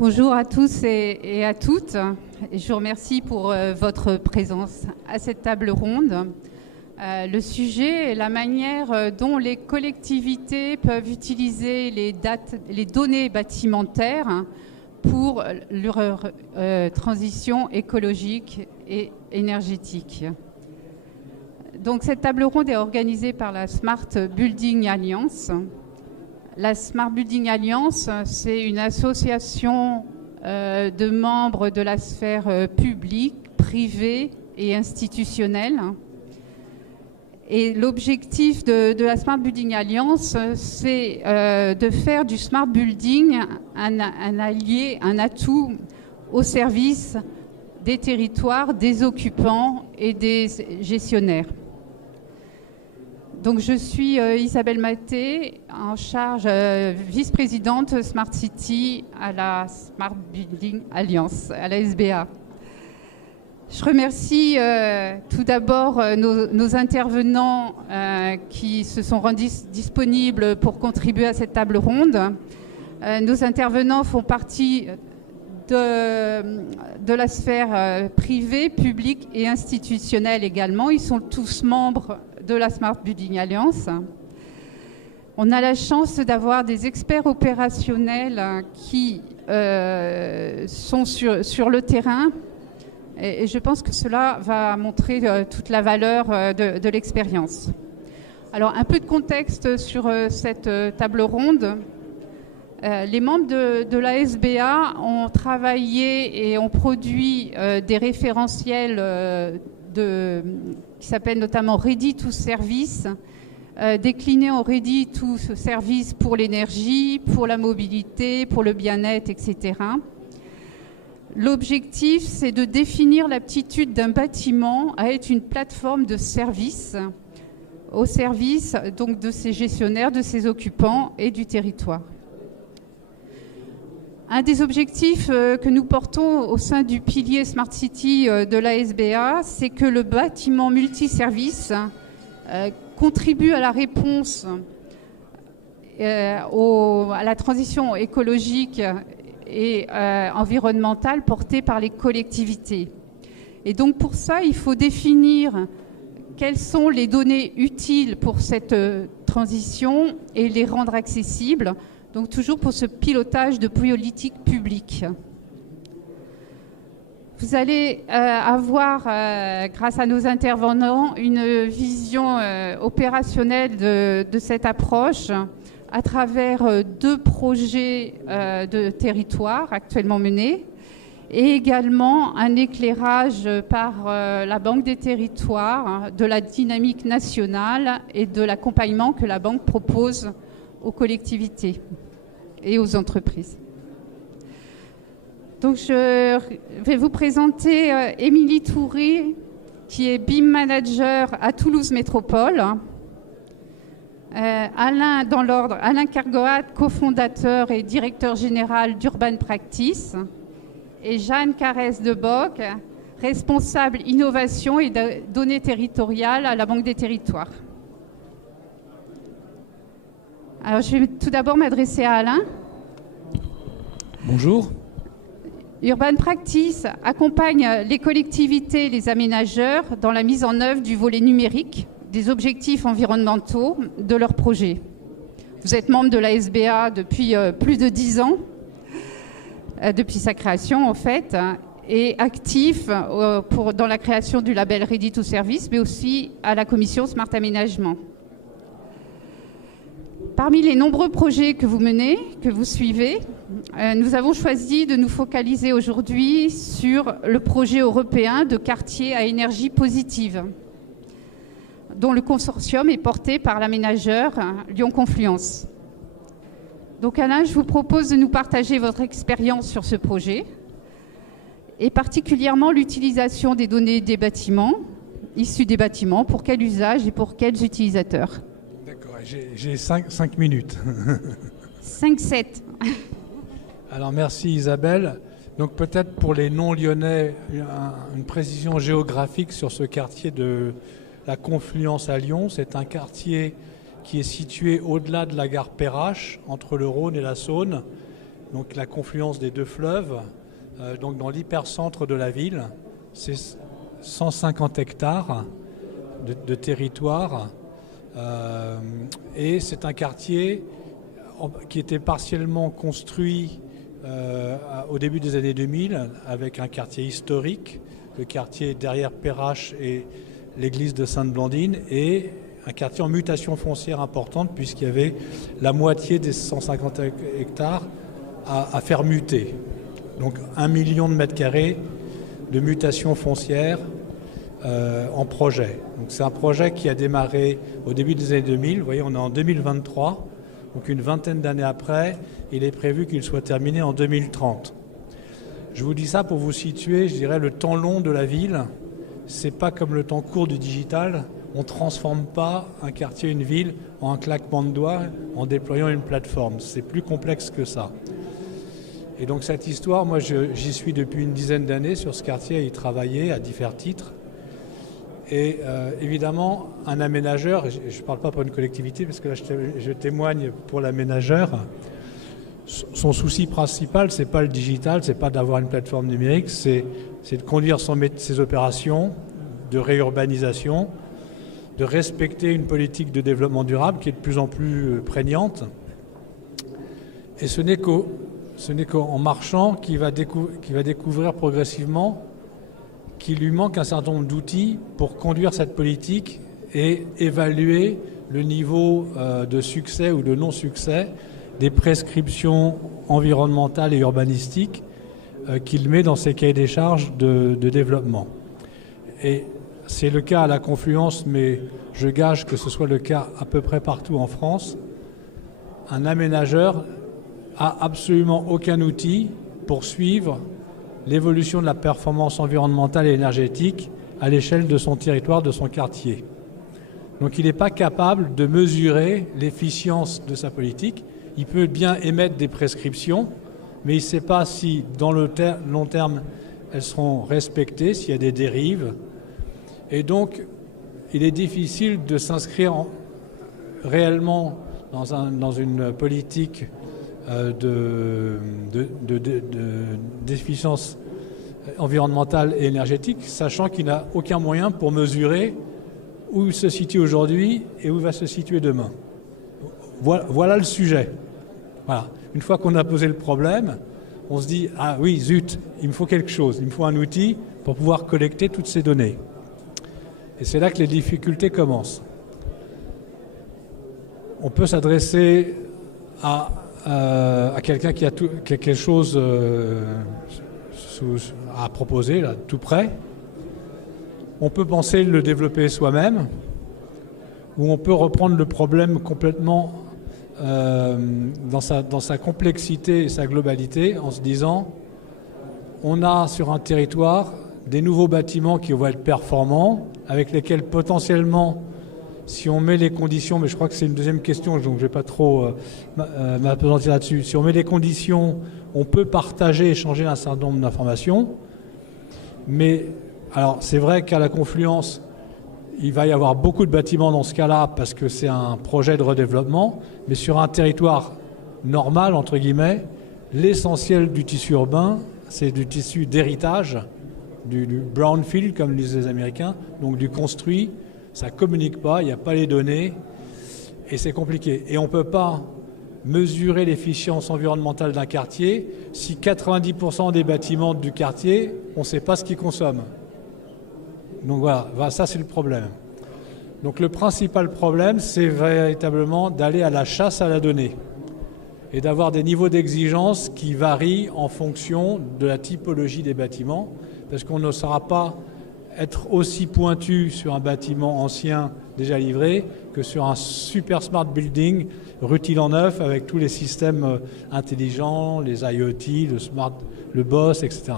Bonjour à tous et à toutes. Et je vous remercie pour votre présence à cette table ronde. Le sujet est la manière dont les collectivités peuvent utiliser les données bâtimentaires pour leur transition écologique et énergétique. Donc cette table ronde est organisée par la Smart Building Alliance. La Smart Building Alliance, c'est une association de membres de la sphère publique, privée et institutionnelle. Et l'objectif de la Smart Building Alliance, c'est de faire du Smart Building un allié, un atout au service des territoires, des occupants et des gestionnaires. Donc je suis Isabelle Maté, en charge vice-présidente Smart City à la Smart Building Alliance, à la SBA. Je remercie tout d'abord nos intervenants qui se sont rendus disponibles pour contribuer à cette table ronde. Nos intervenants font partie de la sphère privée, publique et institutionnelle également. Ils sont tous membres de la Smart Building Alliance. On a la chance d'avoir des experts opérationnels qui sont sur le terrain et je pense que cela va montrer toute la valeur de l'expérience. Alors un peu de contexte sur cette table ronde. Les membres de la SBA ont travaillé et ont produit des référentiels qui s'appellent notamment Ready to Service, déclinés en Ready to Service pour l'énergie, pour la mobilité, pour le bien-être, etc. L'objectif, c'est de définir l'aptitude d'un bâtiment à être une plateforme de service, au service donc de ses gestionnaires, de ses occupants et du territoire. Un des objectifs que nous portons au sein du pilier Smart City de la SBA, c'est que le bâtiment multiservice contribue à la réponse à la transition écologique et environnementale portée par les collectivités. Et donc pour ça, il faut définir quelles sont les données utiles pour cette transition et les rendre accessibles. Donc toujours pour ce pilotage de politique publique. Vous allez avoir, grâce à nos intervenants, une vision opérationnelle de cette approche à travers deux projets de territoire actuellement menés et également un éclairage par la Banque des territoires de la dynamique nationale et de l'accompagnement que la Banque propose aux collectivités et aux entreprises. Donc je vais vous présenter Émilie Touré, qui est BIM Manager à Toulouse Métropole. Dans l'ordre, Alain Kergoat, cofondateur et directeur général d'Urban Practice. Et Jeanne Carès de Bock, responsable innovation et données territoriales à la Banque des territoires. Alors, je vais tout d'abord m'adresser à Alain. Bonjour. Urban Practice accompagne les collectivités et les aménageurs dans la mise en œuvre du volet numérique des objectifs environnementaux de leurs projets. Vous êtes membre de la SBA depuis plus de 10 ans, depuis sa création en fait, et actif dans la création du label Ready to Service, mais aussi à la commission Smart Aménagement. Parmi les nombreux projets que vous menez, que vous suivez, nous avons choisi de nous focaliser aujourd'hui sur le projet européen de quartier à énergie positive, dont le consortium est porté par l'aménageur Lyon Confluence. Donc Alain, je vous propose de nous partager votre expérience sur ce projet, et particulièrement l'utilisation des données des bâtiments, issues des bâtiments, pour quel usage et pour quels utilisateurs. J'ai 5 minutes. 5-7. Alors merci Isabelle. Donc peut-être pour les non-lyonnais, une précision géographique sur ce quartier de la Confluence à Lyon. C'est un quartier qui est situé au-delà de la gare Perrache, entre le Rhône et la Saône, donc la confluence des deux fleuves, donc dans l'hypercentre de la ville. C'est 150 hectares de territoire et c'est un quartier qui était partiellement construit au début des années 2000 avec un quartier historique, le quartier derrière Perrache et l'église de Sainte-Blandine, et un quartier en mutation foncière importante puisqu'il y avait la moitié des 150 hectares à faire muter. Donc 1 million de mètres carrés de mutation foncière en projet. Donc c'est un projet qui a démarré au début des années 2000. Vous voyez, on est en 2023, donc une vingtaine d'années après. Il est prévu qu'il soit terminé en 2030. Je vous dis ça pour vous situer, je dirais, le temps long de la ville. C'est pas comme le temps court du digital. On ne transforme pas un quartier, une ville, en un claquement de doigts en déployant une plateforme. C'est plus complexe que ça. Et donc cette histoire, moi j'y suis depuis une dizaine d'années sur ce quartier à y travailler à divers titres. Et évidemment, un aménageur, et je ne parle pas pour une collectivité parce que là je témoigne pour l'aménageur, son souci principal, c'est pas le digital, c'est pas d'avoir une plateforme numérique, c'est de conduire ses opérations de réurbanisation, de respecter une politique de développement durable qui est de plus en plus prégnante. Et ce n'est qu'en marchant qu'il va découvrir progressivement qu'il lui manque un certain nombre d'outils pour conduire cette politique et évaluer le niveau de succès ou de non-succès des prescriptions environnementales et urbanistiques qu'il met dans ses cahiers des charges de développement. Et c'est le cas à la Confluence, mais je gage que ce soit le cas à peu près partout en France. Un aménageur a absolument aucun outil pour suivre l'évolution de la performance environnementale et énergétique à l'échelle de son territoire, de son quartier. Donc il n'est pas capable de mesurer l'efficience de sa politique. Il peut bien émettre des prescriptions, mais il ne sait pas si, dans le long terme, elles seront respectées, s'il y a des dérives. Et donc, il est difficile de s'inscrire réellement dans une politique d'efficience environnementale et énergétique, sachant qu'il n'a aucun moyen pour mesurer où il se situe aujourd'hui et où il va se situer demain. Voilà le sujet. Voilà. Une fois qu'on a posé le problème, on se dit « Ah oui, zut, il me faut quelque chose, il me faut un outil pour pouvoir collecter toutes ces données. » Et c'est là que les difficultés commencent. On peut s'adresser à quelqu'un qui a quelque chose à proposer, là, tout près. On peut penser le développer soi-même, ou on peut reprendre le problème complètement dans sa complexité et sa globalité, en se disant on a sur un territoire des nouveaux bâtiments qui vont être performants, avec lesquels potentiellement, si on met les conditions, mais je crois que c'est une deuxième question, donc je ne vais pas trop m'appesantir là-dessus, si on met les conditions, on peut partager, échanger un certain nombre d'informations, mais alors c'est vrai qu'à la Confluence, il va y avoir beaucoup de bâtiments dans ce cas-là parce que c'est un projet de redéveloppement, mais sur un territoire normal, entre guillemets, l'essentiel du tissu urbain, c'est du tissu d'héritage, du brownfield, comme disent les Américains, donc du construit. Ça ne communique pas, il n'y a pas les données, et c'est compliqué. Et on ne peut pas mesurer l'efficience environnementale d'un quartier si 90% des bâtiments du quartier, on ne sait pas ce qu'ils consomment. Donc voilà, ça c'est le problème. Donc le principal problème, c'est véritablement d'aller à la chasse à la donnée et d'avoir des niveaux d'exigence qui varient en fonction de la typologie des bâtiments, parce qu'on ne saura pas être aussi pointu sur un bâtiment ancien déjà livré que sur un super smart building rutilant neuf avec tous les systèmes intelligents, les IoT, le BOSS, etc.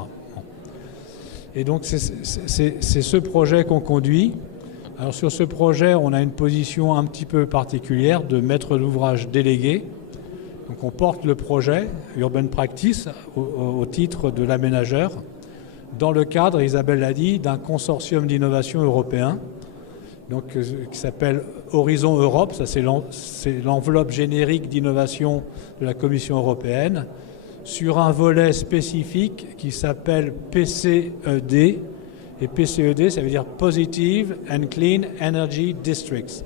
Et donc c'est ce projet qu'on conduit. Alors sur ce projet, on a une position un petit peu particulière de maître d'ouvrage délégué. Donc on porte le projet Urban Practice au titre de l'aménageur, dans le cadre, Isabelle l'a dit, d'un consortium d'innovation européen, donc, qui s'appelle Horizon Europe. Ça, c'est l'enveloppe générique d'innovation de la Commission européenne. sur un volet spécifique qui s'appelle PCED. Et PCED, ça veut dire Positive and Clean Energy Districts.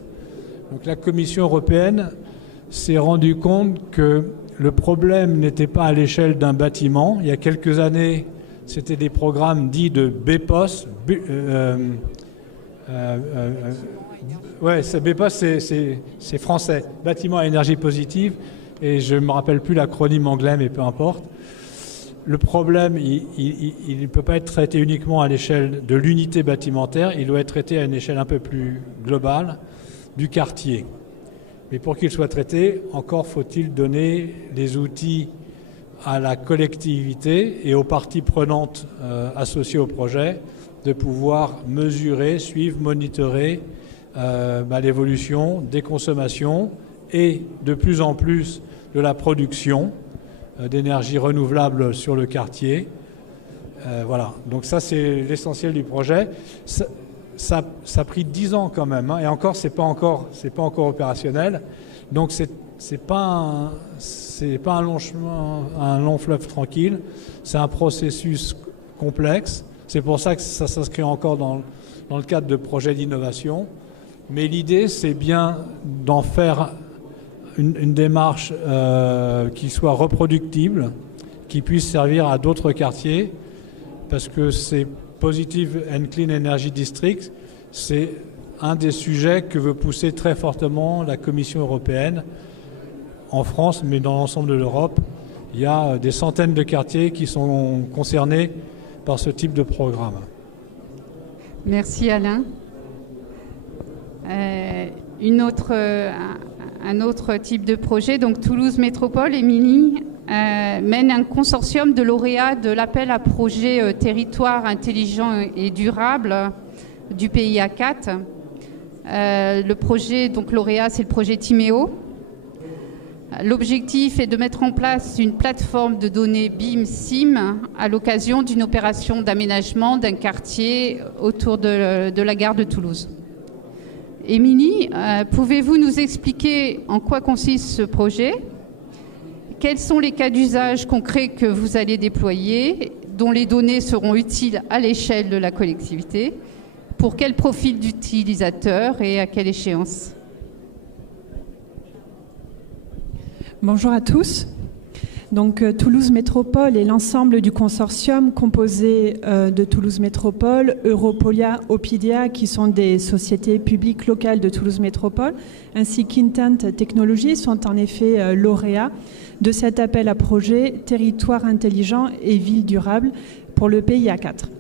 Donc la Commission européenne s'est rendue compte que le problème n'était pas à l'échelle d'un bâtiment. Il y a quelques années, c'était des programmes dits de BEPOS. BEPOS, c'est français, bâtiment à énergie positive. Et je ne me rappelle plus l'acronyme anglais, mais peu importe. Le problème, il ne peut pas être traité uniquement à l'échelle de l'unité bâtimentaire, il doit être traité à une échelle un peu plus globale du quartier. Mais pour qu'il soit traité, encore faut-il donner les outils à la collectivité et aux parties prenantes associées au projet de pouvoir mesurer, suivre, monitorer l'évolution des consommations et de plus en plus de la production d'énergie renouvelable sur le quartier. Voilà, donc ça c'est l'essentiel du projet. Ça a pris 10 ans quand même, hein, et encore c'est pas encore opérationnel. Donc c'est pas un long chemin, un long fleuve tranquille. C'est un processus complexe. C'est pour ça que ça s'inscrit encore dans le cadre de projets d'innovation. Mais l'idée c'est bien d'en faire une démarche qui soit reproductible, qui puisse servir à d'autres quartiers, parce que c'est Positive and Clean Energy District, c'est un des sujets que veut pousser très fortement la Commission européenne en France, mais dans l'ensemble de l'Europe. Il y a des centaines de quartiers qui sont concernés par ce type de programme. Merci Alain. Un autre type de projet, donc Toulouse Métropole, Émilie, mène un consortium de lauréats de l'appel à projet territoire intelligent et durable du PIA 4. Le projet, donc lauréat, c'est le projet Timéo. L'objectif est de mettre en place une plateforme de données BIM-SIM à l'occasion d'une opération d'aménagement d'un quartier autour de la gare de Toulouse. Émilie, pouvez-vous nous expliquer en quoi consiste ce projet ? Quels sont les cas d'usage concrets que vous allez déployer, dont les données seront utiles à l'échelle de la collectivité ? Pour quel profil d'utilisateur et à quelle échéance ? Bonjour à tous. Donc, Toulouse Métropole est l'ensemble du consortium composé de Toulouse Métropole, Europolia, Opidia, qui sont des sociétés publiques locales de Toulouse Métropole, ainsi qu'Intent Technologies sont en effet lauréats de cet appel à projet Territoire intelligent et ville durable pour le PIA 4.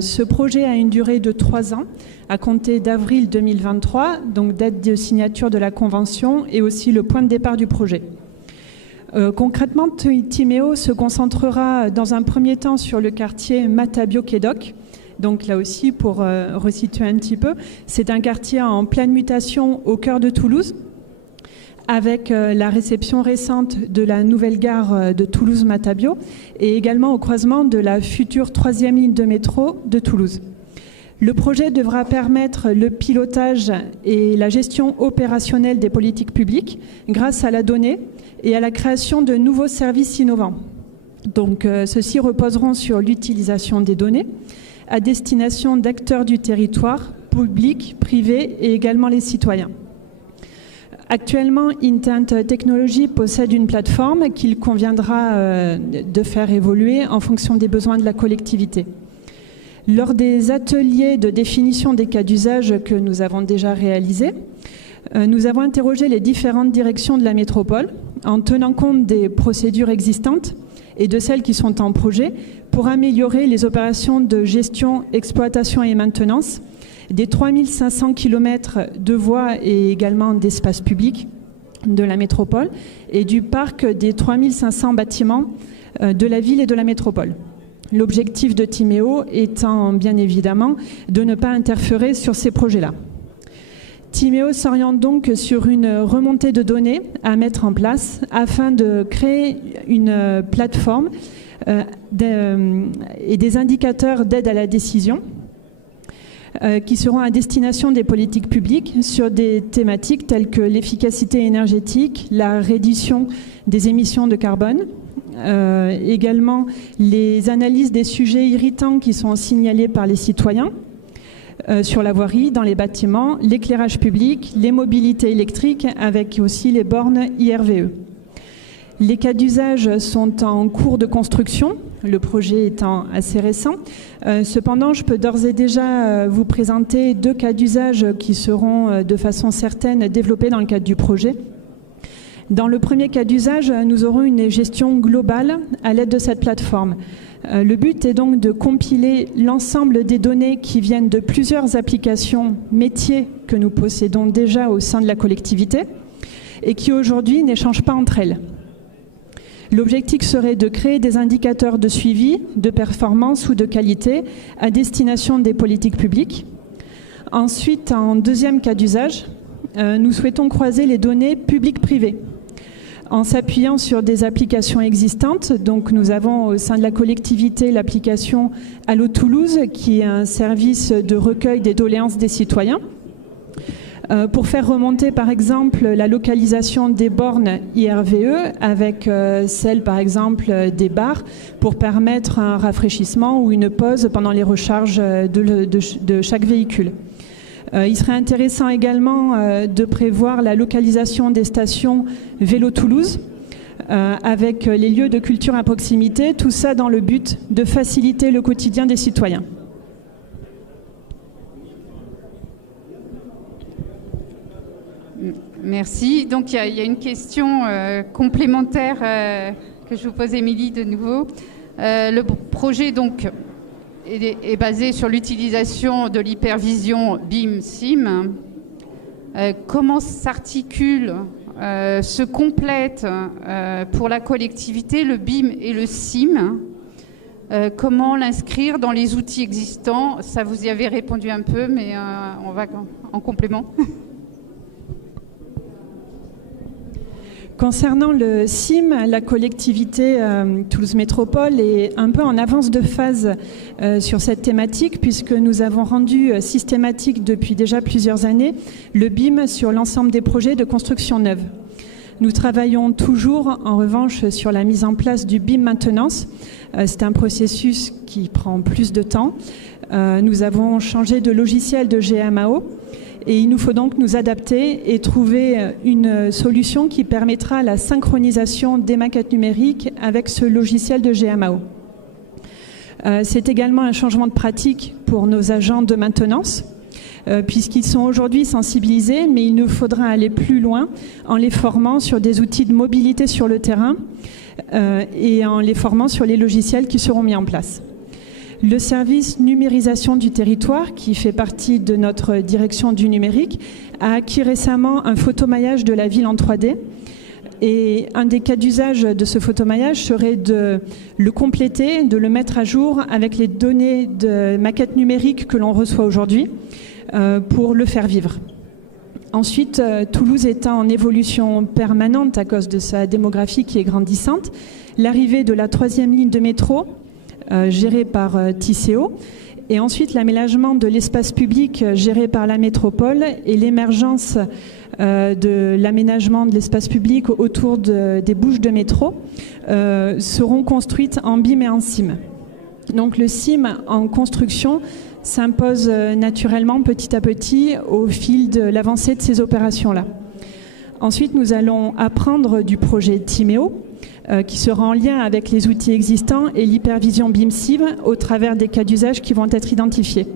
Ce projet a une durée de 3 ans, à compter d'avril 2023, donc date de signature de la convention et aussi le point de départ du projet. Concrètement, Timéo se concentrera dans un premier temps sur le quartier Matabio-Quédoc. Donc là aussi, pour resituer un petit peu, c'est un quartier en pleine mutation au cœur de Toulouse, avec la réception récente de la nouvelle gare de Toulouse-Matabio et également au croisement de la future 3e ligne de métro de Toulouse. Le projet devra permettre le pilotage et la gestion opérationnelle des politiques publiques grâce à la donnée et à la création de nouveaux services innovants. Donc, ceux-ci reposeront sur l'utilisation des données à destination d'acteurs du territoire, publics, privés et également les citoyens. Actuellement, Intent Technologies possède une plateforme qu'il conviendra de faire évoluer en fonction des besoins de la collectivité. Lors des ateliers de définition des cas d'usage que nous avons déjà réalisés, nous avons interrogé les différentes directions de la métropole en tenant compte des procédures existantes et de celles qui sont en projet pour améliorer les opérations de gestion, exploitation et maintenance des 3500 km de voies et également d'espaces publics de la métropole et du parc des 3500 bâtiments de la ville et de la métropole. L'objectif de Timéo étant bien évidemment de ne pas interférer sur ces projets-là. Timéo s'oriente donc sur une remontée de données à mettre en place afin de créer une plateforme et des indicateurs d'aide à la décision qui seront à destination des politiques publiques sur des thématiques telles que l'efficacité énergétique, la réduction des émissions de carbone, également les analyses des sujets irritants qui sont signalés par les citoyens sur la voirie, dans les bâtiments, l'éclairage public, les mobilités électriques, avec aussi les bornes IRVE. Les cas d'usage sont en cours de construction, le projet étant assez récent. Cependant, je peux d'ores et déjà vous présenter 2 cas d'usage qui seront de façon certaine développés dans le cadre du projet. Dans le premier cas d'usage, nous aurons une gestion globale à l'aide de cette plateforme. Le but est donc de compiler l'ensemble des données qui viennent de plusieurs applications métiers que nous possédons déjà au sein de la collectivité et qui aujourd'hui n'échangent pas entre elles. L'objectif serait de créer des indicateurs de suivi, de performance ou de qualité à destination des politiques publiques. Ensuite, en deuxième cas d'usage, nous souhaitons croiser les données publiques-privées en s'appuyant sur des applications existantes. Donc nous avons au sein de la collectivité l'application Allo Toulouse, qui est un service de recueil des doléances des citoyens. Pour faire remonter par exemple la localisation des bornes IRVE avec celle par exemple des bars pour permettre un rafraîchissement ou une pause pendant les recharges de chaque véhicule. Il serait intéressant également de prévoir la localisation des stations Vélo Toulouse avec les lieux de culture à proximité, tout ça dans le but de faciliter le quotidien des citoyens. Merci. Donc il y a une question complémentaire que je vous pose, Émilie, de nouveau. Le projet donc est basé sur l'utilisation de l'hypervision BIM-SIM. Comment s'articule, se complète pour la collectivité le BIM et le SIM? Comment l'inscrire dans les outils existants? Ça, vous y avez répondu un peu, mais on va en complément. Concernant le SIM, la collectivité Toulouse Métropole est un peu en avance de phase sur cette thématique, puisque nous avons rendu systématique depuis déjà plusieurs années le BIM sur l'ensemble des projets de construction neuve. Nous travaillons toujours, en revanche, sur la mise en place du BIM maintenance. C'est un processus qui prend plus de temps. Nous avons changé de logiciel de GMAO. Et il nous faut donc nous adapter et trouver une solution qui permettra la synchronisation des maquettes numériques avec ce logiciel de GMAO. C'est également un changement de pratique pour nos agents de maintenance, puisqu'ils sont aujourd'hui sensibilisés, mais il nous faudra aller plus loin en les formant sur des outils de mobilité sur le terrain et en les formant sur les logiciels qui seront mis en place. Le service numérisation du territoire, qui fait partie de notre direction du numérique, a acquis récemment un photomaillage de la ville en 3D. Et un des cas d'usage de ce photomaillage serait de le compléter, de le mettre à jour avec les données de maquettes numériques que l'on reçoit aujourd'hui pour le faire vivre. Ensuite, Toulouse étant en évolution permanente à cause de sa démographie qui est grandissante, l'arrivée de la 3e ligne de métro, géré par Tisséo, et ensuite l'aménagement de l'espace public géré par la métropole et l'émergence de l'aménagement de l'espace public autour des bouches de métro seront construites en BIM et en SIM. Donc le SIM en construction s'impose naturellement petit à petit au fil de l'avancée de ces opérations-là. Ensuite, nous allons apprendre du projet Timéo, qui sera en lien avec les outils existants et l'hypervision BIM-SIM au travers des cas d'usage qui vont être identifiés.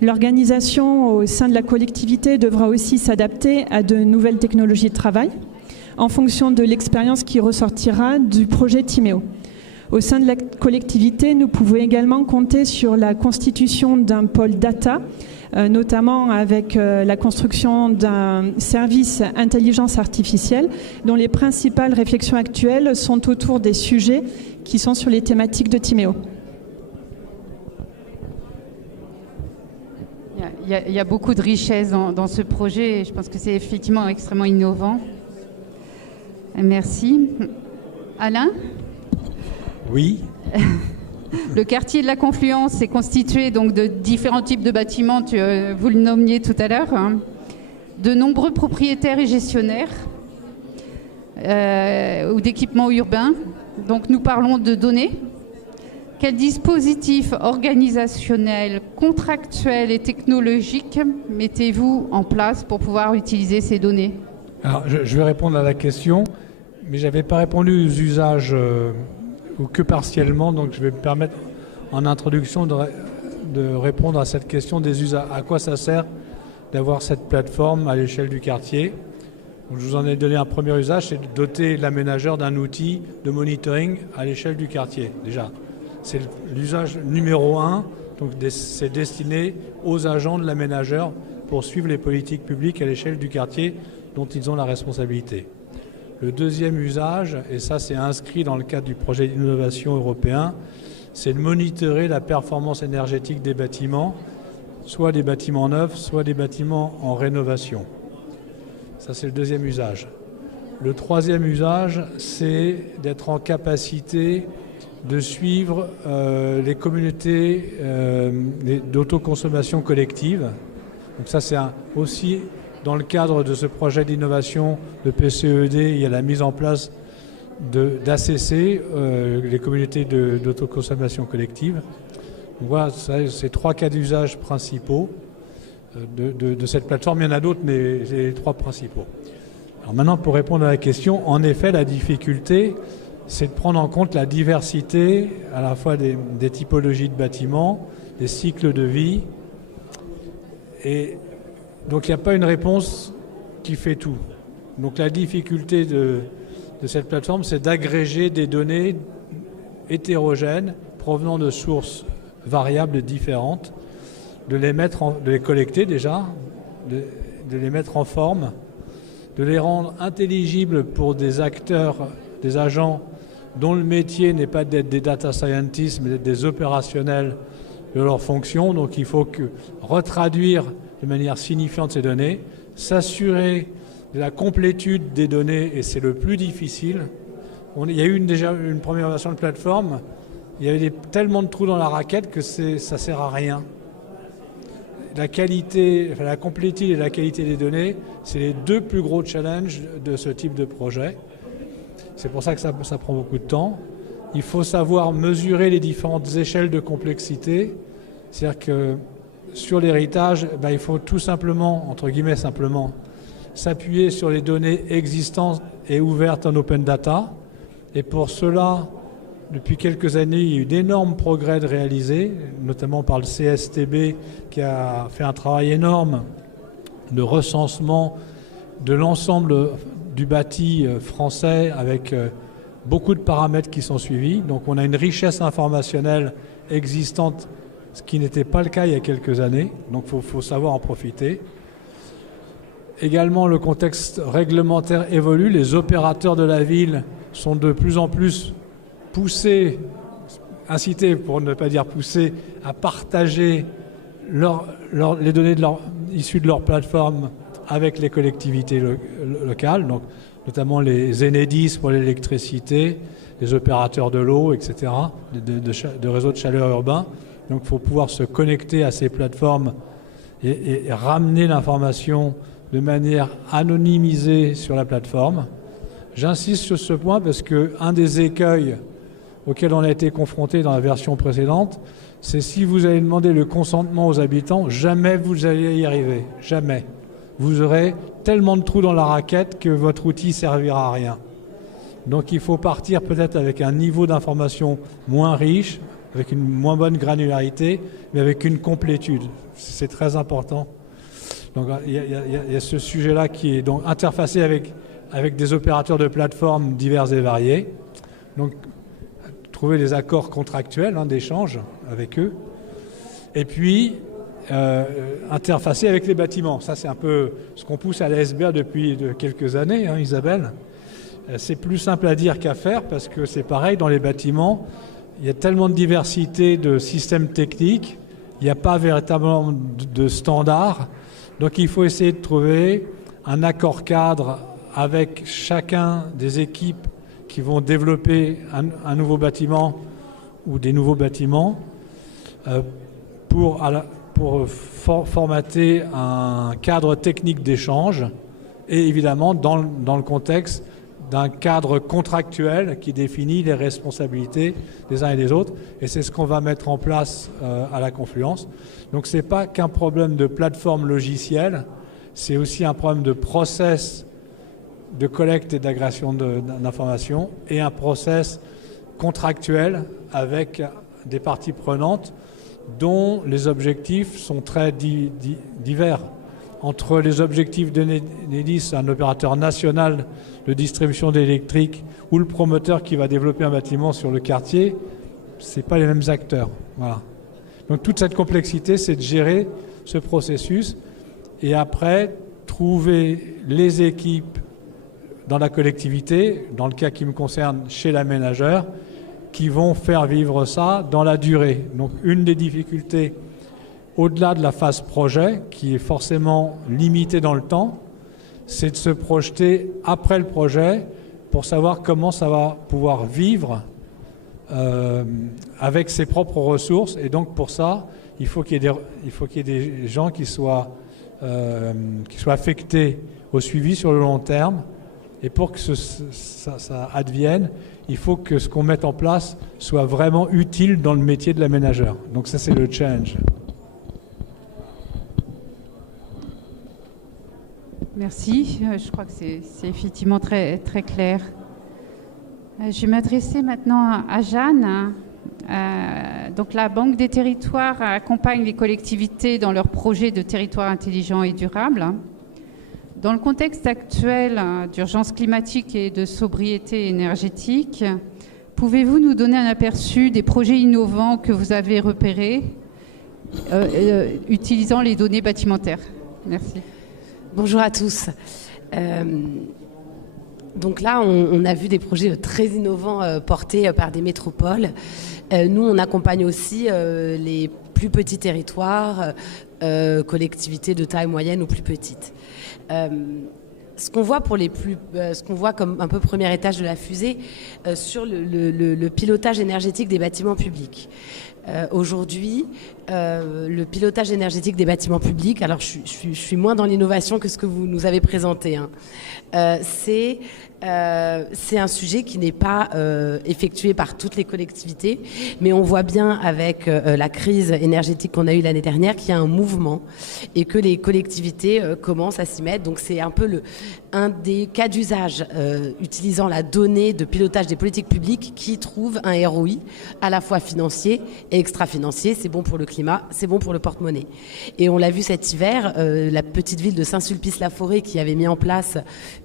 L'organisation au sein de la collectivité devra aussi s'adapter à de nouvelles technologies de travail en fonction de l'expérience qui ressortira du projet Timéo. Au sein de la collectivité, nous pouvons également compter sur la constitution d'un pôle data, notamment avec la construction d'un service intelligence artificielle dont les principales réflexions actuelles sont autour des sujets qui sont sur les thématiques de Timéo. Il y a beaucoup de richesse dans ce projet et je pense que c'est effectivement extrêmement innovant. Merci. Alain ? Oui. Le quartier de la Confluence est constitué donc de différents types de bâtiments, vous le nommiez tout à l'heure, hein, de nombreux propriétaires et gestionnaires ou d'équipements urbains Donc nous parlons de données. Quel dispositif organisationnel, contractuel et technologique mettez-vous en place pour pouvoir utiliser ces données? Alors, je vais répondre à la question, mais je n'avais pas répondu aux usages ou que partiellement, donc je vais me permettre en introduction de répondre à cette question des usages. À quoi ça sert d'avoir cette plateforme à l'échelle du quartier? Donc, je vous en ai donné un premier usage, c'est de doter l'aménageur d'un outil de monitoring à l'échelle du quartier, déjà. C'est l'usage numéro 1, donc c'est destiné aux agents de l'aménageur pour suivre les politiques publiques à l'échelle du quartier dont ils ont la responsabilité. Le deuxième usage, et ça c'est inscrit dans le cadre du projet d'innovation européen, c'est de monitorer la performance énergétique des bâtiments, soit des bâtiments neufs, soit des bâtiments en rénovation. Ça c'est le deuxième usage. Le troisième usage, c'est d'être en capacité de suivre les communautés d'autoconsommation collective. Donc ça c'est aussi dans le cadre de ce projet d'innovation de PCED, il y a la mise en place d'ACC, les communautés d'autoconsommation collective. Donc voilà, c'est 3 cas d'usage principaux de cette plateforme. Il y en a d'autres, mais c'est les 3 principaux. Alors maintenant, pour répondre à la question, en effet, la difficulté, c'est de prendre en compte la diversité à la fois des typologies de bâtiments, des cycles de vie. Et donc il n'y a pas une réponse qui fait tout. Donc la difficulté de cette plateforme, c'est d'agréger des données hétérogènes provenant de sources variables différentes, de les collecter déjà, de les mettre en forme, de les rendre intelligibles pour des acteurs, des agents dont le métier n'est pas d'être des data scientists, mais d'être des opérationnels de leur fonction. Donc il faut retraduire de manière signifiante ces données, s'assurer de la complétude des données, et c'est le plus difficile. Il y a eu déjà une première version de plateforme, il y avait tellement de trous dans la raquette que ça ne sert à rien. La complétude et la qualité des données, c'est les 2 plus gros challenges de ce type de projet. C'est pour ça que ça prend beaucoup de temps. Il faut savoir mesurer les différentes échelles de complexité. C'est-à-dire que sur l'héritage, il faut tout simplement, entre guillemets simplement, s'appuyer sur les données existantes et ouvertes en open data. Et pour cela, depuis quelques années, il y a eu d'énormes progrès de réalisés, notamment par le CSTB qui a fait un travail énorme de recensement de l'ensemble du bâti français avec beaucoup de paramètres qui sont suivis. Donc on a une richesse informationnelle existante, ce qui n'était pas le cas il y a quelques années. Donc il faut savoir en profiter. Également, le contexte réglementaire évolue. Les opérateurs de la ville sont de plus en plus incités, pour ne pas dire poussés, à partager les données issues de leur plateforme avec les collectivités locales, donc notamment les Enedis pour l'électricité, les opérateurs de l'eau, etc., de réseaux de chaleur urbains. Donc il faut pouvoir se connecter à ces plateformes et ramener l'information de manière anonymisée sur la plateforme. J'insiste sur ce point parce qu'un des écueils auxquels on a été confronté dans la version précédente, c'est si vous allez demander le consentement aux habitants, jamais vous allez y arriver, jamais. Vous aurez tellement de trous dans la raquette que votre outil servira à rien. Donc il faut partir peut-être avec un niveau d'information moins riche, avec une moins bonne granularité, mais avec une complétude. C'est très important. Donc il y a ce sujet-là qui est donc interfacé avec des opérateurs de plateformes divers et variés. Donc trouver des accords contractuels d'échange avec eux. Et puis interfacé avec les bâtiments. Ça, c'est un peu ce qu'on pousse à la SBA depuis quelques années, Isabelle. C'est plus simple à dire qu'à faire parce que c'est pareil, dans les bâtiments, il y a tellement de diversité de systèmes techniques, il n'y a pas véritablement de standard. Donc il faut essayer de trouver un accord cadre avec chacun des équipes qui vont développer un nouveau bâtiment ou des nouveaux bâtiments pour formater un cadre technique d'échange et évidemment dans le contexte d'un cadre contractuel qui définit les responsabilités des uns et des autres. Et c'est ce qu'on va mettre en place à la Confluence. Donc ce n'est pas qu'un problème de plateforme logicielle, c'est aussi un problème de process de collecte et d'agression d'informations et un process contractuel avec des parties prenantes dont les objectifs sont très divers. Entre les objectifs d'Enedis, un opérateur national de distribution d'électrique, ou le promoteur qui va développer un bâtiment sur le quartier, ce n'est pas les mêmes acteurs. Voilà. Donc toute cette complexité, c'est de gérer ce processus et après trouver les équipes dans la collectivité, dans le cas qui me concerne chez l'aménageur, qui vont faire vivre ça dans la durée. Donc une des difficultés, au-delà de la phase projet, qui est forcément limitée dans le temps, c'est de se projeter après le projet pour savoir comment ça va pouvoir vivre avec ses propres ressources. Et donc pour ça, il faut qu'il y ait des gens qui soient affectés au suivi sur le long terme. Et pour que ça advienne, il faut que ce qu'on mette en place soit vraiment utile dans le métier de l'aménageur. Donc ça, c'est le change. Merci. Je crois que c'est effectivement très, très clair. Je vais m'adresser maintenant à Jeanne. Donc la Banque des territoires accompagne les collectivités dans leurs projets de territoire intelligent et durable. Dans le contexte actuel d'urgence climatique et de sobriété énergétique, pouvez-vous nous donner un aperçu des projets innovants que vous avez repérés utilisant les données bâtimentaires? Merci. Bonjour à tous. Donc là, on a vu des projets très innovants portés par des métropoles. Nous, on accompagne aussi les plus petits territoires, collectivités de taille moyenne ou plus petite. Ce qu'on voit comme un peu premier étage de la fusée sur le pilotage énergétique des bâtiments publics. Aujourd'hui, le pilotage énergétique des bâtiments publics, alors je suis moins dans l'innovation que ce que vous nous avez présenté, hein. C'est un sujet qui n'est pas effectué par toutes les collectivités, mais on voit bien avec la crise énergétique qu'on a eue l'année dernière qu'il y a un mouvement et que les collectivités commencent à s'y mettre. Donc c'est un peu un des cas d'usage utilisant la donnée de pilotage des politiques publiques qui trouve un ROI à la fois financier et extra-financier. C'est bon pour le climat, c'est bon pour le porte-monnaie. Et on l'a vu cet hiver, la petite ville de Saint-Sulpice-la-Forêt qui avait mis en place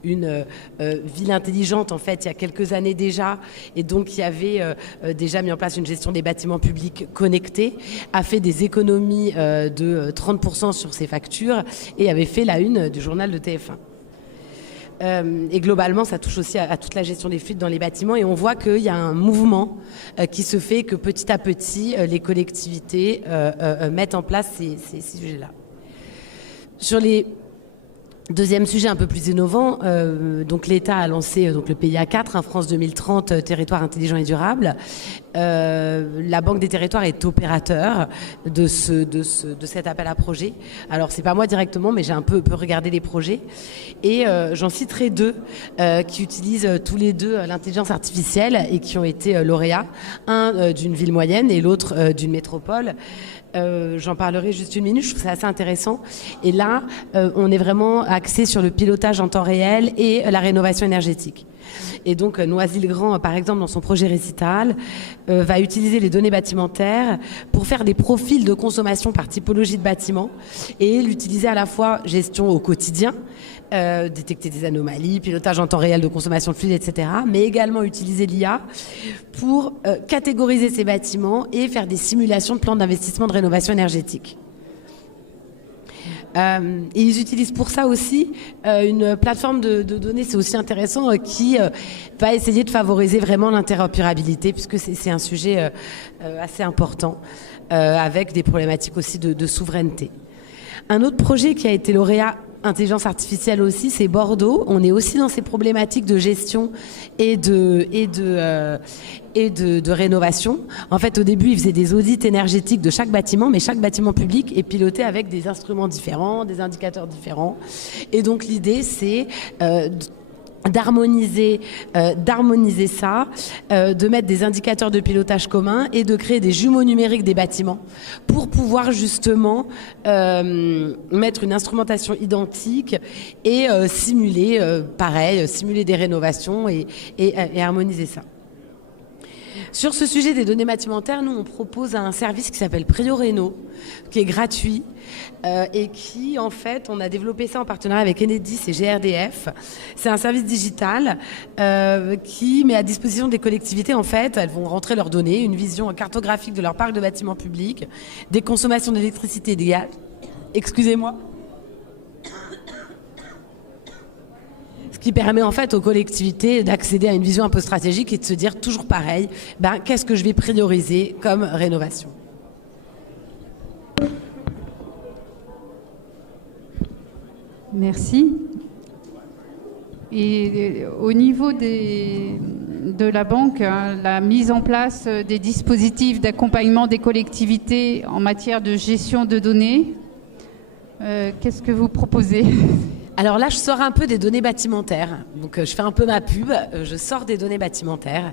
une ville intelligente en fait il y a quelques années déjà, et donc qui avait déjà mis en place une gestion des bâtiments publics connectés, a fait des économies de 30% sur ses factures et avait fait la une du journal de TF1. Et globalement, ça touche aussi à toute la gestion des fuites dans les bâtiments, et on voit qu'il y a un mouvement qui se fait, que petit à petit, les collectivités mettent en place ces sujets-là. Sur les deuxième sujet un peu plus innovant, donc l'État a lancé donc le PIA 4, hein, France 2030, territoire intelligent et durable. La Banque des territoires est opérateur de cet appel à projet. Alors c'est pas moi directement, mais j'ai un peu regardé les projets, et j'en citerai deux qui utilisent tous les deux l'intelligence artificielle et qui ont été lauréats, un d'une ville moyenne et l'autre d'une métropole. J'en parlerai juste une minute, je trouve ça assez intéressant. Et là, on est vraiment axé sur le pilotage en temps réel et la rénovation énergétique. Et donc Noisy-le-Grand, par exemple, dans son projet Récital, va utiliser les données bâtimentaires pour faire des profils de consommation par typologie de bâtiment et l'utiliser à la fois gestion au quotidien, détecter des anomalies, pilotage en temps réel de consommation de fluide, etc. Mais également utiliser l'IA pour catégoriser ces bâtiments et faire des simulations de plans d'investissement de rénovation énergétique. Et ils utilisent pour ça aussi une plateforme de données, c'est aussi intéressant, qui va essayer de favoriser vraiment l'interopérabilité, puisque c'est un sujet assez important, avec des problématiques aussi de souveraineté. Un autre projet qui a été lauréat intelligence artificielle aussi, c'est Bordeaux. On est aussi dans ces problématiques de gestion et de rénovation. En fait, au début, ils faisaient des audits énergétiques de chaque bâtiment, mais chaque bâtiment public est piloté avec des instruments différents, des indicateurs différents. Et donc, l'idée, c'est d'harmoniser ça, de mettre des indicateurs de pilotage communs et de créer des jumeaux numériques des bâtiments pour pouvoir justement mettre une instrumentation identique et simuler des rénovations et harmoniser ça. Sur ce sujet des données bâtimentaires, nous on propose un service qui s'appelle Prioréno, qui est gratuit et qui en fait, on a développé ça en partenariat avec Enedis et GRDF. C'est un service digital qui met à disposition des collectivités. En fait, elles vont rentrer leurs données, une vision cartographique de leur parc de bâtiments publics, des consommations d'électricité et de gaz. Excusez-moi. Ce qui permet en fait aux collectivités d'accéder à une vision un peu stratégique et de se dire toujours pareil, qu'est-ce que je vais prioriser comme rénovation ? Merci. Et au niveau de la banque, la mise en place des dispositifs d'accompagnement des collectivités en matière de gestion de données, qu'est-ce que vous proposez ? Alors là, je sors un peu des données bâtimentaires. Donc, je fais un peu ma pub. Je sors des données bâtimentaires.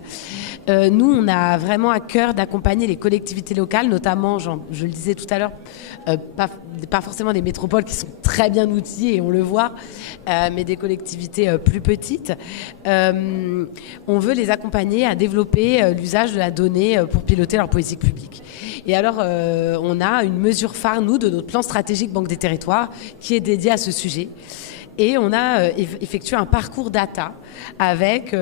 Nous, on a vraiment à cœur d'accompagner les collectivités locales, notamment, je le disais tout à l'heure, pas forcément des métropoles qui sont très bien outillées, et on le voit, mais des collectivités plus petites. On veut les accompagner à développer l'usage de la donnée pour piloter leur politique publique. Et alors, on a une mesure phare, nous, de notre plan stratégique Banque des Territoires, qui est dédié à ce sujet. Et on a effectué un parcours data avec,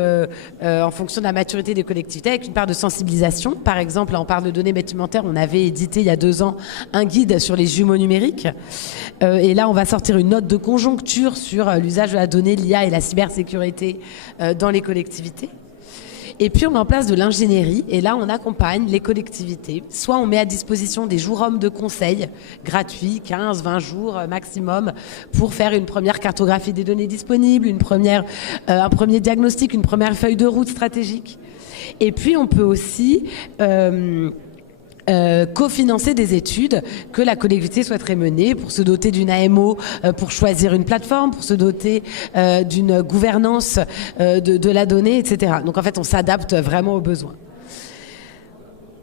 en fonction de la maturité des collectivités, avec une part de sensibilisation. Par exemple, là, on parle de données bâtimentaires. On avait édité il y a 2 ans un guide sur les jumeaux numériques. Et là, on va sortir une note de conjoncture sur l'usage de la donnée, l'IA et la cybersécurité dans les collectivités. Et puis, on met en place de l'ingénierie. Et là, on accompagne les collectivités. Soit on met à disposition des jours-hommes de conseil gratuits, 15, 20 jours maximum, pour faire une première cartographie des données disponibles, un premier diagnostic, une première feuille de route stratégique. Et puis, on peut aussi cofinancer des études que la collectivité souhaiterait mener pour se doter d'une AMO, pour choisir une plateforme, pour se doter d'une gouvernance de la donnée, etc. Donc en fait, on s'adapte vraiment aux besoins.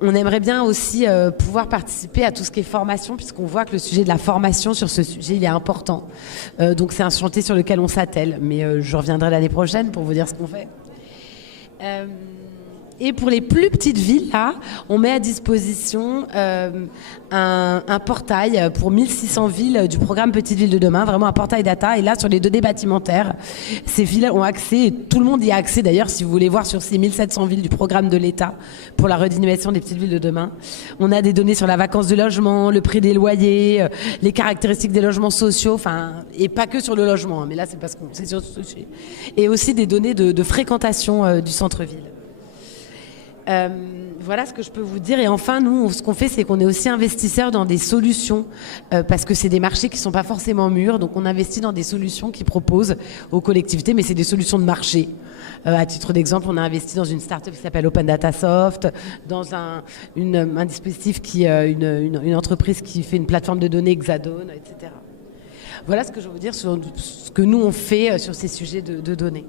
On aimerait bien aussi pouvoir participer à tout ce qui est formation, puisqu'on voit que le sujet de la formation sur ce sujet, il est important. Donc c'est un chantier sur lequel on s'attelle, mais je reviendrai l'année prochaine pour vous dire ce qu'on fait. Et pour les plus petites villes, là, on met à disposition un portail pour 1600 villes du programme Petites Villes de demain, vraiment un portail data. Et là, sur les données bâtimentaires, ces villes ont accès, et tout le monde y a accès d'ailleurs, si vous voulez voir sur ces 1700 villes du programme de l'État pour la redynamisation des petites villes de demain. On a des données sur la vacance du logement, le prix des loyers, les caractéristiques des logements sociaux, et pas que sur le logement, mais là, c'est parce qu'on c'est sur ce sujet. Et aussi des données de fréquentation du centre-ville. Voilà ce que je peux vous dire. Et enfin, nous, ce qu'on fait, c'est qu'on est aussi investisseurs dans des solutions parce que c'est des marchés qui ne sont pas forcément mûrs. Donc, on investit dans des solutions qui proposent aux collectivités, mais c'est des solutions de marché. À titre d'exemple, on a investi dans une start-up qui s'appelle Open Data Soft, dans un dispositif une entreprise qui fait une plateforme de données Hexadone, etc. Voilà ce que je veux vous dire sur ce que nous, on fait sur ces sujets de données.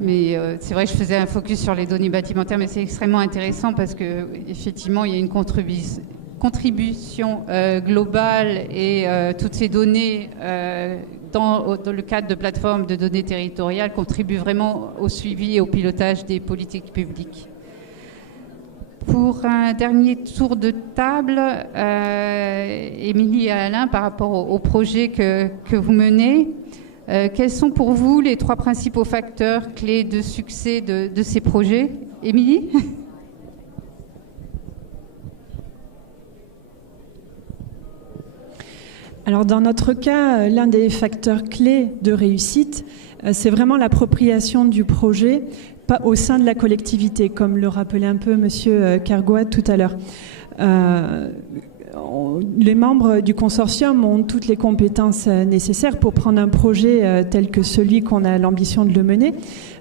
Mais c'est vrai que je faisais un focus sur les données bâtimentaires, mais c'est extrêmement intéressant parce que effectivement, il y a une contribution globale et toutes ces données dans le cadre de plateformes de données territoriales contribuent vraiment au suivi et au pilotage des politiques publiques. Pour un dernier tour de table, Émilie et Alain, par rapport au projet que vous menez, quels sont pour vous les 3 principaux facteurs clés de succès de ces projets ? Émilie ? Alors dans notre cas, l'un des facteurs clés de réussite, c'est vraiment l'appropriation du projet au sein de la collectivité, comme le rappelait un peu Monsieur Kergoat tout à l'heure. Les membres du consortium ont toutes les compétences nécessaires pour prendre un projet tel que celui qu'on a l'ambition de le mener.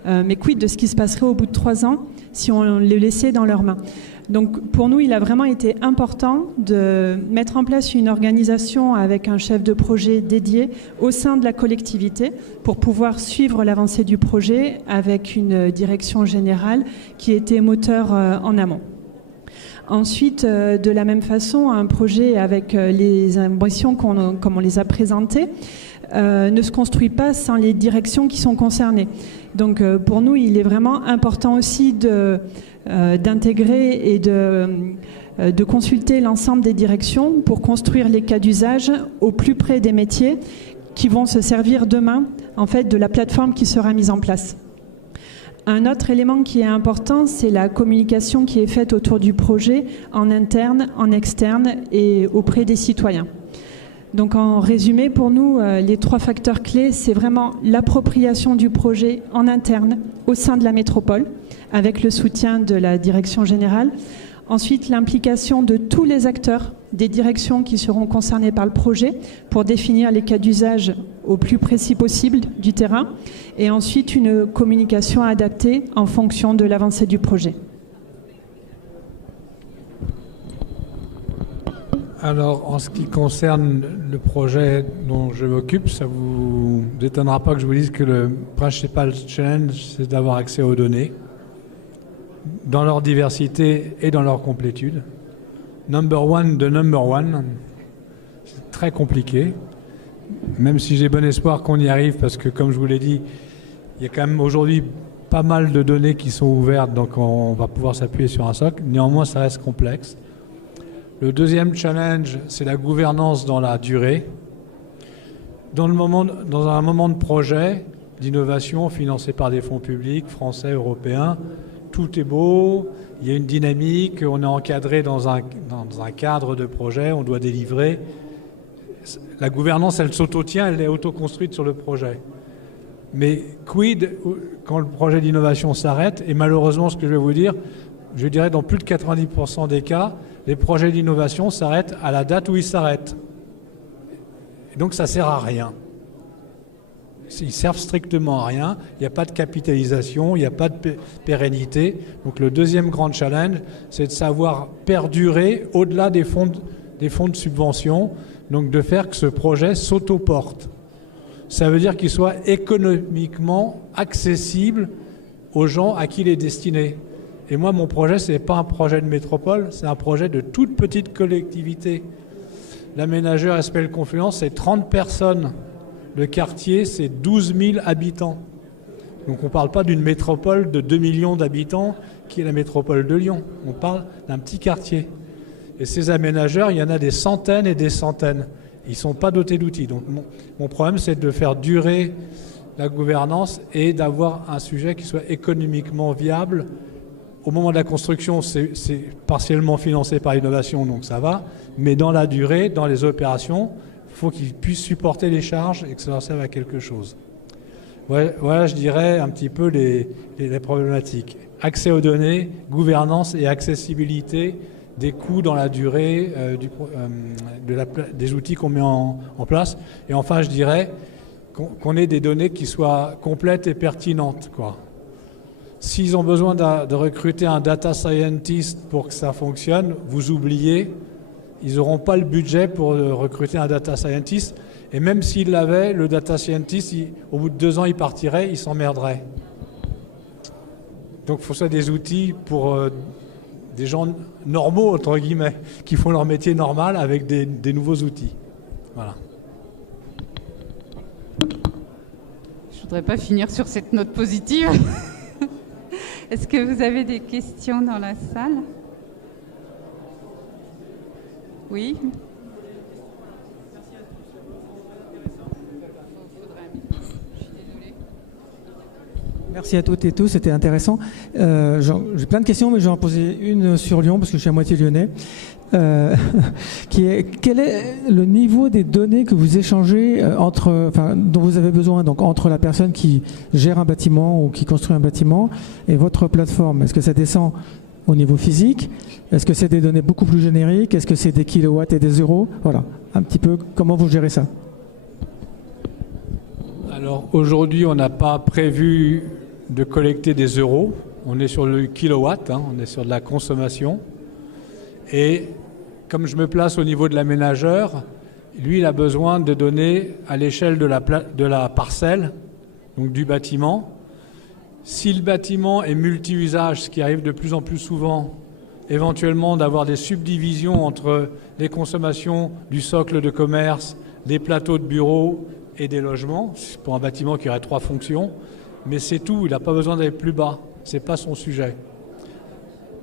Mais quid de ce qui se passerait au bout de 3 ans si on le laissait dans leurs mains ? Donc pour nous, il a vraiment été important de mettre en place une organisation avec un chef de projet dédié au sein de la collectivité pour pouvoir suivre l'avancée du projet avec une direction générale qui était moteur en amont. Ensuite, de la même façon, un projet avec les ambitions comme on les a présentées ne se construit pas sans les directions qui sont concernées. Donc pour nous, il est vraiment important aussi d'intégrer et de consulter l'ensemble des directions pour construire les cas d'usage au plus près des métiers qui vont se servir demain en fait, de la plateforme qui sera mise en place. Un autre élément qui est important, c'est la communication qui est faite autour du projet en interne, en externe et auprès des citoyens. Donc en résumé, pour nous, les 3 facteurs clés, c'est vraiment l'appropriation du projet en interne au sein de la métropole, avec le soutien de la direction générale. Ensuite, l'implication de tous les acteurs des directions qui seront concernés par le projet pour définir les cas d'usage au plus précis possible du terrain. Et ensuite, une communication adaptée en fonction de l'avancée du projet. Alors, en ce qui concerne le projet dont je m'occupe, ça ne vous étonnera pas que je vous dise que le principal challenge, c'est d'avoir accès aux données, dans leur diversité et dans leur complétude. Number one, c'est très compliqué, même si j'ai bon espoir qu'on y arrive, parce que, comme je vous l'ai dit, il y a quand même aujourd'hui pas mal de données qui sont ouvertes, donc on va pouvoir s'appuyer sur un socle. Néanmoins, ça reste complexe. Le deuxième challenge, c'est la gouvernance dans la durée. Dans un moment de projet d'innovation financé par des fonds publics, français, européens, tout est beau, il y a une dynamique, on est encadré dans un cadre de projet, on doit délivrer. La gouvernance, elle s'auto-tient, elle est auto-construite sur le projet. Mais quid quand le projet d'innovation s'arrête? Et malheureusement, ce que je vais vous dire, je dirais dans plus de 90% des cas, les projets d'innovation s'arrêtent à la date où ils s'arrêtent. Et donc ça ne sert à rien. Ils servent strictement à rien, il n'y a pas de capitalisation, il n'y a pas de pérennité. Donc le deuxième grand challenge, c'est de savoir perdurer au-delà des fonds de subvention, donc de faire que ce projet s'autoporte. Ça veut dire qu'il soit économiquement accessible aux gens à qui il est destiné. Et moi, mon projet, ce n'est pas un projet de métropole, c'est un projet de toute petite collectivité. L'aménageur SPL Confluence, c'est 30 personnes. Le quartier, c'est 12 000 habitants. Donc on ne parle pas d'une métropole de 2 millions d'habitants qui est la métropole de Lyon. On parle d'un petit quartier. Et ces aménageurs, il y en a des centaines et des centaines. Ils ne sont pas dotés d'outils. Donc mon problème, c'est de faire durer la gouvernance et d'avoir un sujet qui soit économiquement viable. Au moment de la construction, c'est partiellement financé par l'innovation, donc ça va. Mais dans la durée, dans les opérations, il faut qu'ils puissent supporter les charges et que ça leur serve à quelque chose. Voilà, je dirais, un petit peu les problématiques. Accès aux données, gouvernance et accessibilité des coûts dans la durée des outils qu'on met en place. Et enfin, je dirais qu'on ait des données qui soient complètes et pertinentes, quoi. S'ils ont besoin de recruter un data scientist pour que ça fonctionne, vous oubliez, ils n'auront pas le budget pour recruter un data scientist. Et même s'ils l'avaient, le data scientist, au bout de 2 ans, il partirait, il s'emmerderait. Donc il faut ça des outils pour des gens normaux, entre guillemets, qui font leur métier normal avec des nouveaux outils. Voilà. Je ne voudrais pas finir sur cette note positive. Est-ce que vous avez des questions dans la salle? Oui. Merci à toutes et tous, c'était intéressant. J'ai plein de questions, mais je vais en poser une sur Lyon, parce que je suis à moitié lyonnais. Quel est le niveau des données que vous échangez dont vous avez besoin, donc entre la personne qui gère un bâtiment ou qui construit un bâtiment et votre plateforme? Est-ce que ça descend au niveau physique? Est-ce que c'est des données beaucoup plus génériques? Est-ce que c'est des kilowatts et des euros? Voilà, un petit peu comment vous gérez ça. Alors aujourd'hui, on n'a pas prévu de collecter des euros. On est sur le kilowatt, on est sur de la consommation. Et comme je me place au niveau de l'aménageur, lui, il a besoin de données à l'échelle de la parcelle, donc du bâtiment. Si le bâtiment est multi-usage, ce qui arrive de plus en plus souvent, éventuellement d'avoir des subdivisions entre les consommations du socle de commerce, des plateaux de bureaux et des logements, pour un bâtiment qui aurait 3 fonctions, mais c'est tout, il n'a pas besoin d'aller plus bas, ce n'est pas son sujet.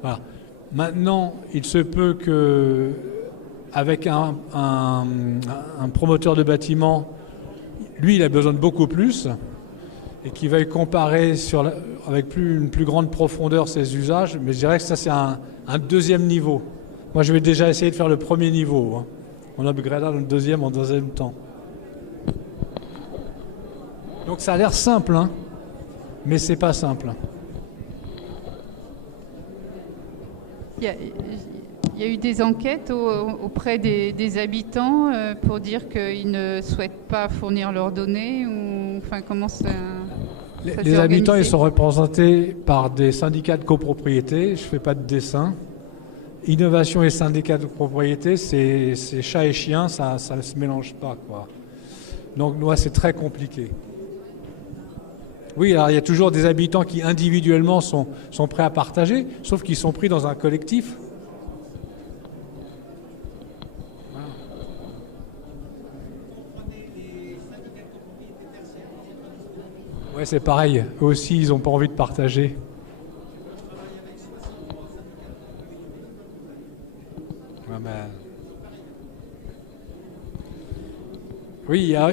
Voilà. Maintenant, il se peut que, avec un promoteur de bâtiment, lui, il a besoin de beaucoup plus, et qui va comparer avec une plus grande profondeur ses usages, mais je dirais que ça, c'est un deuxième niveau. Moi, je vais déjà essayer de faire le premier niveau. Hein. On upgradera le deuxième en deuxième temps. Donc ça a l'air simple, hein, mais c'est pas simple. Il y a eu des enquêtes auprès des habitants pour dire qu'ils ne souhaitent pas fournir leurs données ou enfin comment ça les habitants, ils sont représentés par des syndicats de copropriété. Je ne fais pas de dessin. Innovation et syndicats de copropriété, c'est chat et chien, ça ne se mélange pas, quoi. Donc, moi, c'est très compliqué. Oui, alors il y a toujours des habitants qui individuellement sont prêts à partager, sauf qu'ils sont pris dans un collectif. Ouais, c'est pareil. Eux aussi, ils n'ont pas envie de partager. Ouais, mais... Oui, il y a...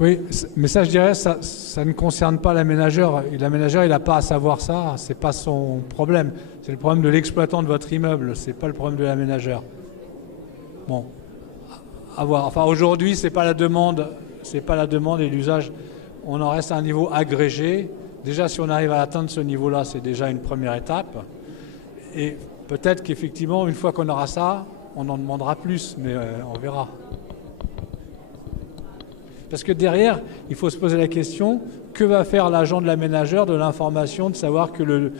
Oui, mais ça, je dirais, ça ne concerne pas l'aménageur. L'aménageur, il n'a pas à savoir ça, c'est pas son problème. C'est le problème de l'exploitant de votre immeuble, c'est pas le problème de l'aménageur. Bon, à voir. Enfin, aujourd'hui, c'est pas la demande et l'usage. On en reste à un niveau agrégé. Déjà, si on arrive à atteindre ce niveau-là, c'est déjà une première étape. Et peut-être qu'effectivement, une fois qu'on aura ça, on en demandera plus, mais on verra. Parce que derrière, il faut se poser la question, que va faire l'agent de l'aménageur de l'information de savoir que le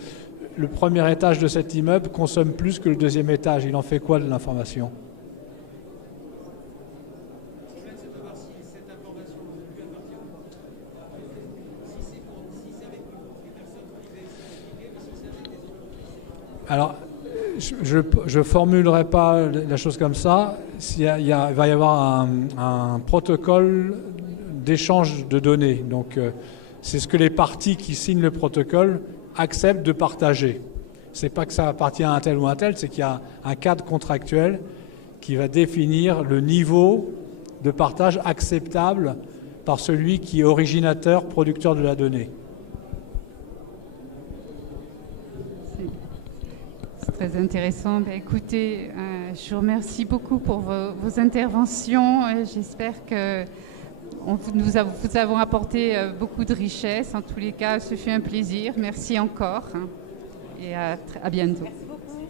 premier étage de cet immeuble consomme plus que le deuxième étage? Il en fait quoi de l'information? Alors, je ne formulerai pas la chose comme ça. Il va y avoir un protocole d'échange de données. Donc, c'est ce que les parties qui signent le protocole acceptent de partager. Ce n'est pas que ça appartient à un tel ou un tel, c'est qu'il y a un cadre contractuel qui va définir le niveau de partage acceptable par celui qui est originateur, producteur de la donnée. Très intéressant. Écoutez, je vous remercie beaucoup pour vos interventions. J'espère que nous avons apporté beaucoup de richesse. En tous les cas, ce fut un plaisir. Merci encore et à bientôt. Merci beaucoup.